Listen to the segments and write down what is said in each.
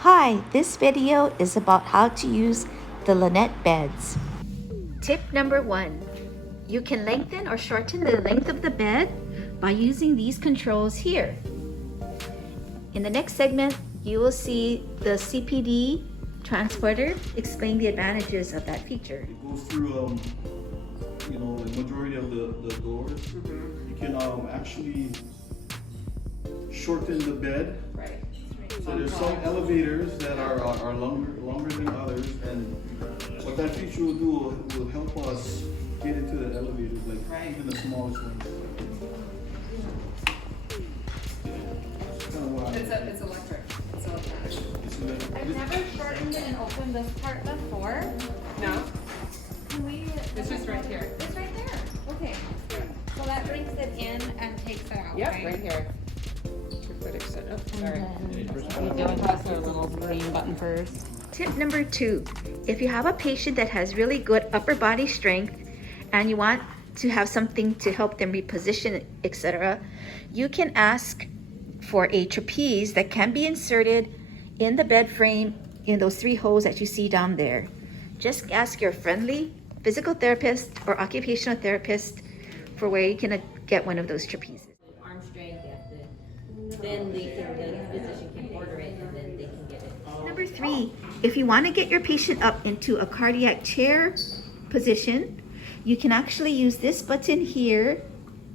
Hi, this video is about how to use the Linet beds. Tip number 1. You can lengthen or shorten the length of the bed by using these controls here. In the next segment, you will see the CPD transporter explain the advantages of that feature. It goes through, the majority of the doors. You can actually shorten the bed. Right. So there's some elevators that are longer than others, and what that feature will do will help us get into the elevators, like even the smallest ones. It's electric. It's electronic. I've never shortened it and opened this part before. No? Can we? It's just right here. It's right there. Okay. So that brings it in and takes it out. Yep, right? right here. Foot extend. Oh, sorry. You don't press the little green button first. Tip number 2. If you have a patient that has really good upper body strength and you want to have something to help them reposition, etc., you can ask for a trapeze that can be inserted in the bed frame in those 3 holes that you see down there. Just ask your friendly physical therapist or occupational therapist for where you can get one of those trapezes. Arm strength, then the physician can order it and then they can get it. Number 3, if you want to get your patient up into a cardiac chair position, you can actually use this button here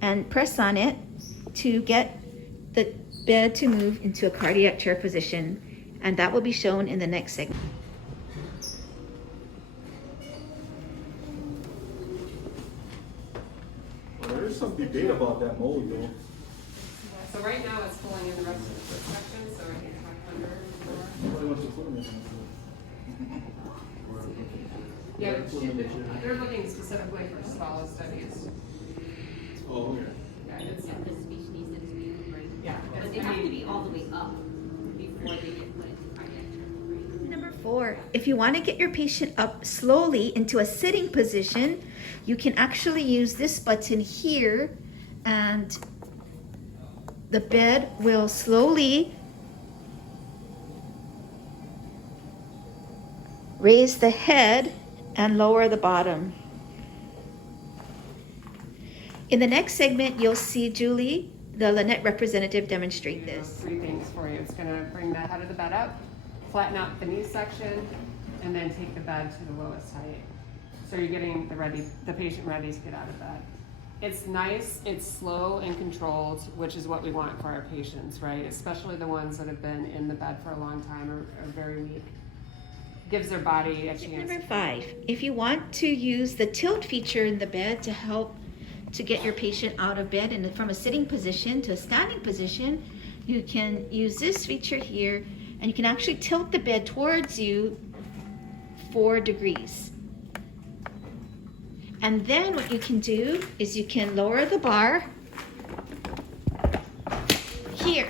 and press on it to get the bed to move into a cardiac chair position, and that will be shown in the next segment. Well, there is some debate about that mode, though. So right now it's pulling in the rest of the foot section, so I think 500 more. Nobody wants to put them in. Yeah, they're looking specifically for swallow studies. Oh, okay. Yeah, it's, The speech needs to be right. yeah. But they have to be all the way up before they get put into cardiac arrest. Number 4, if you want to get your patient up slowly into a sitting position, you can actually use this button here, and the bed will slowly raise the head and lower the bottom. In the next segment, you'll see Julie, the Linet representative, demonstrate this. 3 things for you. It's going to bring the head of the bed up, flatten out the knee section, and then take the bed to the lowest height. So you're getting the patient ready to get out of bed. It's nice, it's slow and controlled, which is what we want for our patients, right? Especially the ones that have been in the bed for a long time or are very weak. Gives their body a chance. Number 5, if you want to use the tilt feature in the bed to help to get your patient out of bed and from a sitting position to a standing position, you can use this feature here, and you can actually tilt the bed towards you 4 degrees. And then what you can do is you can lower the bar here.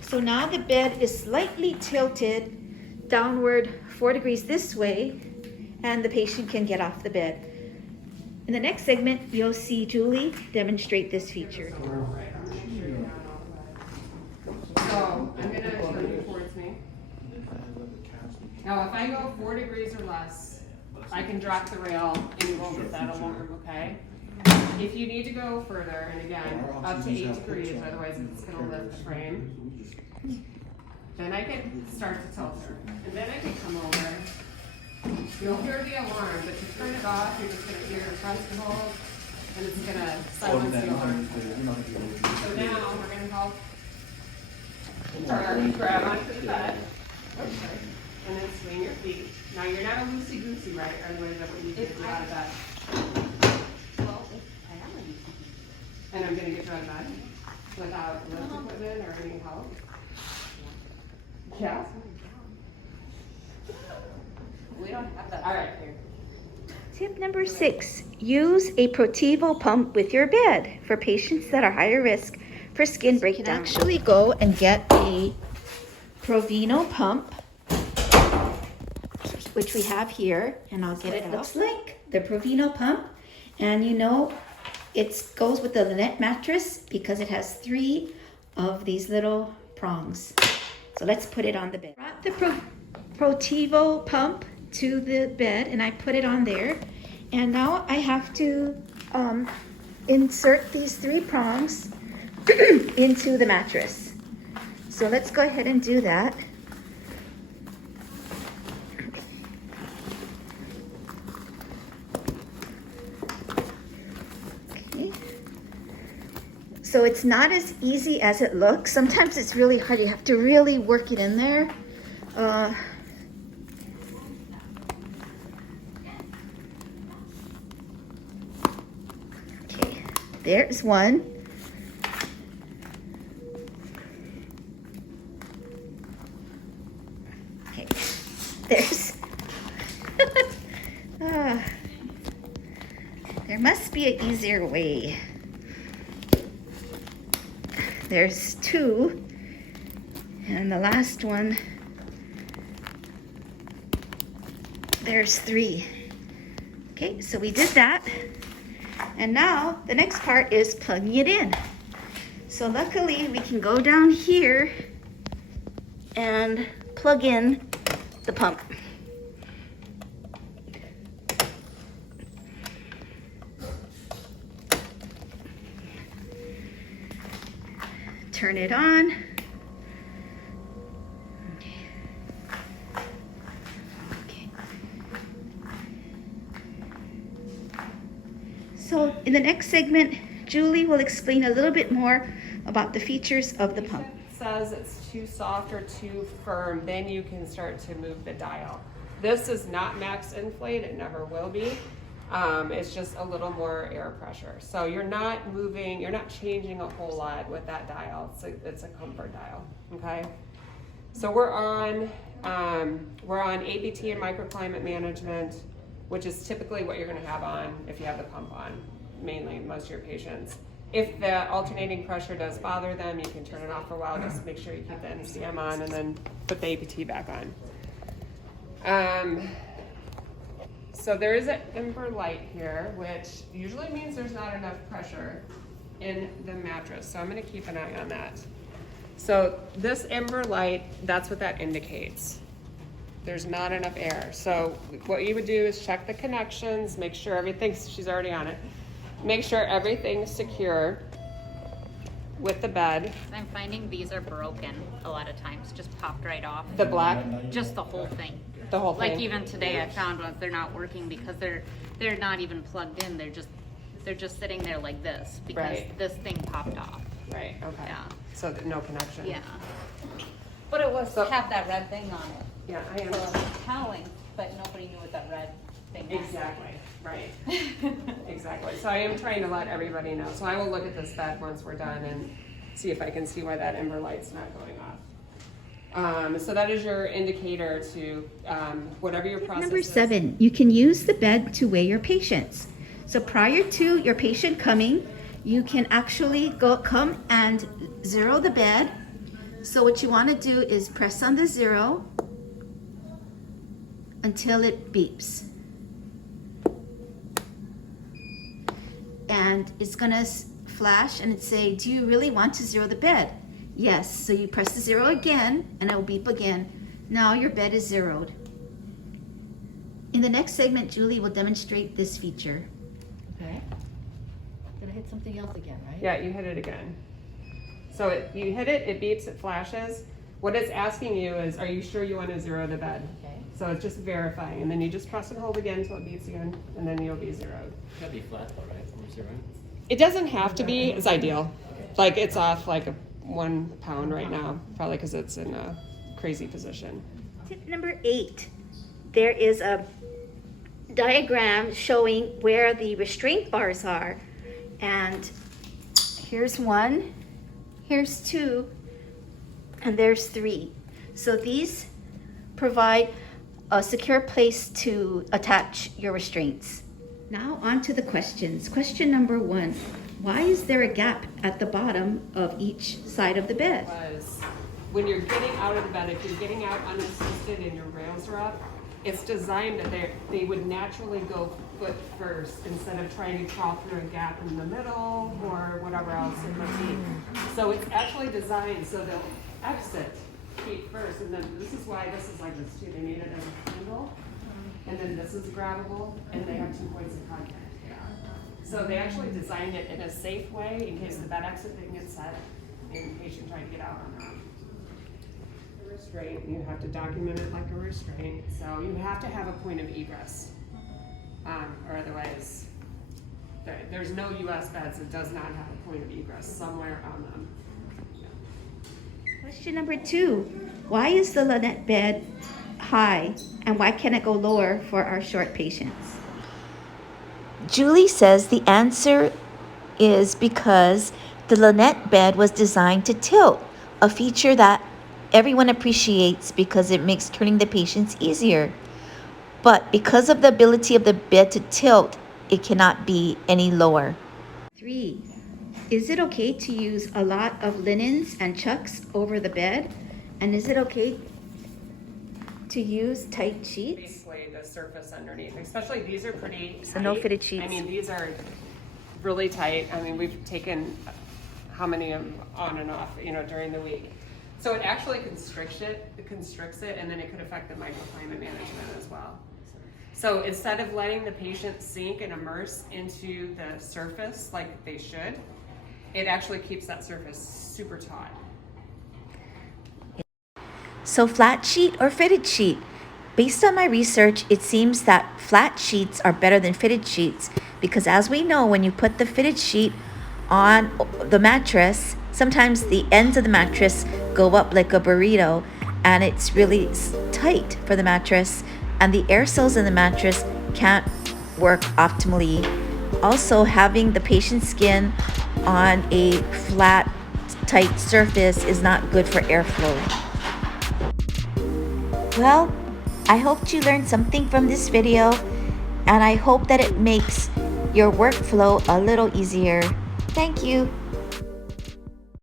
So now the bed is slightly tilted downward 4 degrees this way, and the patient can get off the bed. In the next segment, you'll see Julie demonstrate this feature. So I'm going to turn you towards me. Now if I go 4 degrees or less, I can drop the rail and you won't get that alarm, okay? If you need to go further, and again, up to 8 degrees, otherwise it's going to lift the frame, then I can start to tilt her. And then I can come over. You'll hear the alarm, but to turn it off, you're just going to hear a press and hold, and it's going to silence the alarm. So now we're going to help her grab onto the bed. Okay. And then swing your feet. Now you're not a loosey-goosey, right? Otherwise that would need to get you out of bed. Well, I am a loosey-goosey. And I'm going to get you out of bed without lift equipment or any help. Yeah. We don't have that. All right, here. Tip number 6, use a Protevo pump with your bed for patients that are higher risk for skin breakdown. Actually go and get a Provino pump, which we have here, and I'll get it. Looks like the Provino pump, and you know it goes with the Linet mattress because it has 3 of these little prongs. So let's put it on the bed. Brought the Protivo pump to the bed and I put it on there. And now I have to insert these 3 prongs into the mattress. So let's go ahead and do that. Okay. So it's not as easy as it looks. Sometimes it's really hard. You have to really work it in there. Okay, there's one. Okay, there's. There must be an easier way. There's 2, and the last one, there's 3. Okay, so we did that, and now the next part is plugging it in. So luckily we can go down here and plug in the pump. Turn it on. Okay. So in the next segment, Julie will explain a little bit more about the features of the pump. If it says it's too soft or too firm, then you can start to move the dial. This is not max inflate, it never will be. It's just a little more air pressure. So you're not moving, you're not changing a whole lot with that dial. It's a comfort dial, okay? So we're on ABT and microclimate management, which is typically what you're gonna have on if you have the pump on, mainly most of your patients. If the alternating pressure does bother them, you can turn it off for a while, just make sure you keep the NCM on and then put the ABT back on. So there is an ember light here, which usually means there's not enough pressure in the mattress. So I'm gonna keep an eye on that. So this ember light, that's what that indicates. There's not enough air. So what you would do is check the connections, make sure everything's, she's already on it. Make sure everything's secure with the bed. I'm finding these are broken a lot of times, just popped right off. The black, Just the whole thing. the whole thing. Like even today I found ones, they're not working because they're not even plugged in. They're just sitting there like this because Right. this thing popped off. Right, okay. Yeah. So no connection. Yeah. But it was So- have that red thing on it. Yeah, I am. So it was howling, but nobody knew what that red thing was. Exactly, right. Exactly. So I am trying to let everybody know. So I will look at this bed once we're done and see if I can see why that ember light's not going off. So that is your indicator to whatever your process Number is. 7, you can use the bed to weigh your patients. So prior to your patient coming, you can actually come and zero the bed. So what you want to do is press on the 0 until it beeps. And it's gonna flash and it say, do you really want to zero the bed? Yes, so you press the 0 again and it will beep again. Now your bed is zeroed. In the next segment, Julie will demonstrate this feature. Okay. Did I hit something else again, right? Yeah, you hit it again. So you hit it, it beeps, it flashes. What it's asking you is, are you sure you want to zero the bed? Okay. So it's just verifying, and then you just press and hold again until it beeps again, and then you'll be zeroed. It's gotta be flat though, right? When you're zeroing? It doesn't have to be, it's ideal. Like it's off like 1 pound right now, probably because it's in a crazy position. Tip number 8, there is a diagram showing where the restraint bars are. And here's 1, here's 2, and there's 3. So these provide a secure place to attach your restraints. Now on to the questions. Question number 1, why is there a gap at the bottom of each side of the bed? Was when you're getting out of the bed, if you're getting out unassisted and your rails are up, it's designed that they would naturally go foot first instead of trying to crawl through a gap in the middle or whatever else it might be. So it's actually designed so they'll exit feet first, and then this is why this is like this too. They made it as a handle, and then this is grabbable, and they have 2 points of contact. So they actually designed it in a safe way in case the bed exit didn't get set and the patient tried to get out on their own. The restraint, you have to document it like a restraint, so you have to have a point of egress, or otherwise there's no US beds that does not have a point of egress somewhere on them. Question number 2. Why is the Linet bed high and why can't it go lower for our short patients? Julie says the answer is because the Linet bed was designed to tilt, a feature that everyone appreciates because it makes turning the patients easier. But because of the ability of the bed to tilt, it cannot be any lower. 3. Is it okay to use a lot of linens and chucks over the bed? And is it okay to use tight sheets? Basically the surface underneath, especially these are pretty tight. So no fitted sheets. I mean, these are really tight. I mean, we've taken how many of them on and off, during the week. So it actually constricts it, and then it could affect the microclimate management as well. So instead of letting the patient sink and immerse into the surface like they should, it actually keeps that surface super taut. So flat sheet or fitted sheet? Based on my research, it seems that flat sheets are better than fitted sheets because as we know, when you put the fitted sheet on the mattress, sometimes the ends of the mattress go up like a burrito and it's really tight for the mattress and the air cells in the mattress can't work optimally. Also, having the patient's skin on a flat, tight surface is not good for airflow. Well, I hope you learned something from this video, and I hope that it makes your workflow a little easier. Thank you.